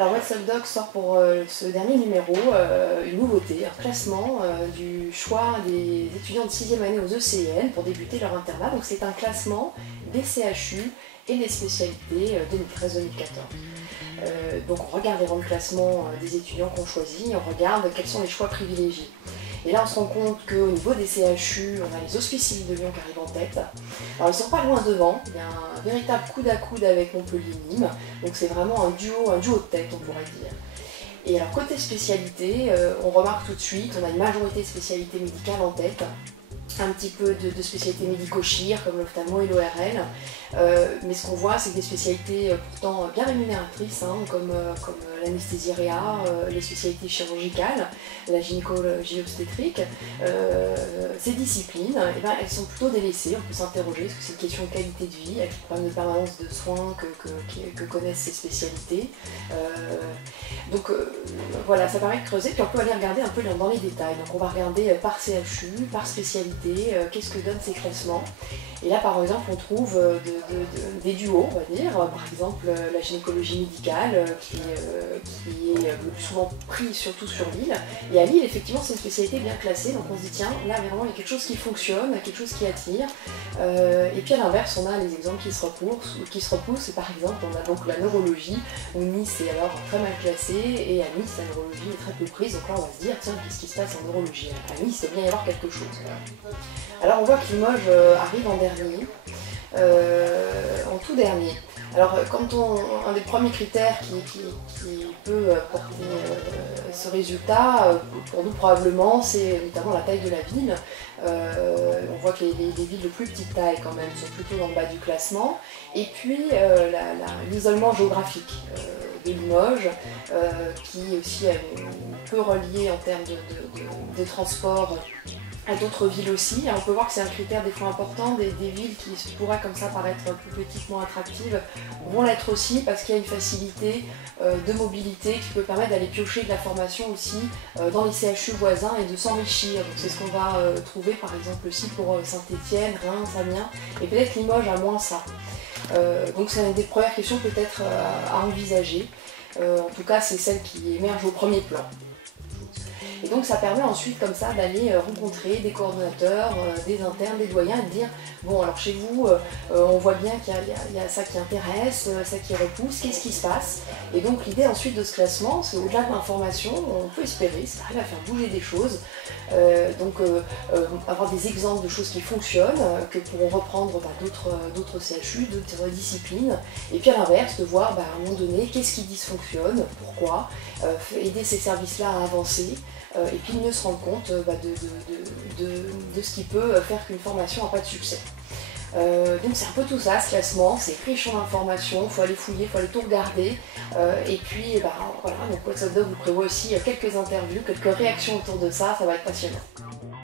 Alors What's Up Doc sort pour ce dernier numéro une nouveauté, un classement du choix des étudiants de 6e année aux ECN pour débuter leur internat. Donc c'est un classement des CHU et des spécialités 2013-2014. Donc on regarde les rangs de classement des étudiants qu'on choisit, on regarde quels sont les choix privilégiés. Et là on se rend compte qu'au niveau des CHU, on a les Hospices Civils de Lyon qui arrivent en tête. Alors ils ne sont pas loin devant, il y a un véritable coude à coude avec Montpellier-Nîmes, donc c'est vraiment un duo de tête on pourrait dire. Et alors côté spécialité, on remarque tout de suite, on a une majorité de spécialités médicales en tête, un petit peu de spécialités médico-chir comme l'ophtalmo et l'ORL, mais ce qu'on voit c'est des spécialités pourtant bien rémunératrices comme l'anesthésie réa, les spécialités chirurgicales, la gynécologie obstétrique. Ces disciplines, elles sont plutôt délaissées, on peut s'interroger, est-ce que c'est une question de qualité de vie, avec le problème de permanence de soins que connaissent ces spécialités. Voilà, ça permet de creuser, puis on peut aller regarder un peu dans les détails. Donc on va regarder par CHU, par spécialité, qu'est-ce que donnent ces classements. Et là par exemple on trouve des duos, on va dire, par exemple la gynécologie médicale qui est le plus souvent pris surtout sur Lille. Et à Lille effectivement c'est une spécialité bien classée, donc on se dit tiens, là vraiment il y a quelque chose qui fonctionne, quelque chose qui attire. Et puis à l'inverse on a les exemples qui se repoussent, et par exemple on a donc la neurologie, où Nice est alors très mal classée, et à Nice la neurologie est très peu prise, donc là on va se dire tiens qu'est-ce qui se passe en neurologie, à Nice il doit bien y avoir quelque chose. Alors on voit que Limoges arrive en dernier, en tout dernier. Alors un des premiers critères qui peut porter ce résultat, pour nous probablement, c'est notamment la taille de la ville. On voit que les villes de plus petite taille quand même sont plutôt dans le bas du classement. Et puis l'isolement géographique de Limoges, qui aussi est peu relié en termes de transport à d'autres villes aussi. On peut voir que c'est un critère des fois important, des villes qui pourraient comme ça paraître plus petites, moins attractives, vont l'être aussi parce qu'il y a une facilité de mobilité qui peut permettre d'aller piocher de la formation aussi dans les CHU voisins et de s'enrichir. Donc c'est ce qu'on va trouver par exemple aussi pour Saint-Étienne, Reims, Amiens, et peut-être Limoges a moins ça. Donc c'est une des premières questions peut-être à envisager. En tout cas c'est celle qui émerge au premier plan. Et donc ça permet ensuite comme ça d'aller rencontrer des coordonnateurs, des internes, des doyens et de dire bon alors chez vous on voit bien qu'il y a ça qui intéresse, ça qui repousse, qu'est-ce qui se passe? Et donc l'idée ensuite de ce classement, c'est au-delà de l'information, on peut espérer, ça arrive à faire bouger des choses, avoir des exemples de choses qui fonctionnent, que pourront reprendre d'autres CHU, d'autres disciplines, et puis à l'inverse de voir à un moment donné qu'est-ce qui dysfonctionne, pourquoi, aider ces services-là à avancer. Et puis mieux se rendre compte de ce qui peut faire qu'une formation n'a pas de succès. Donc c'est un peu tout ça, ce classement, c'est riche en informations, il faut aller fouiller, il faut aller tout regarder. Et puis voilà, donc What's Up Doc vous prévoit aussi quelques interviews, quelques réactions autour de ça, ça va être passionnant.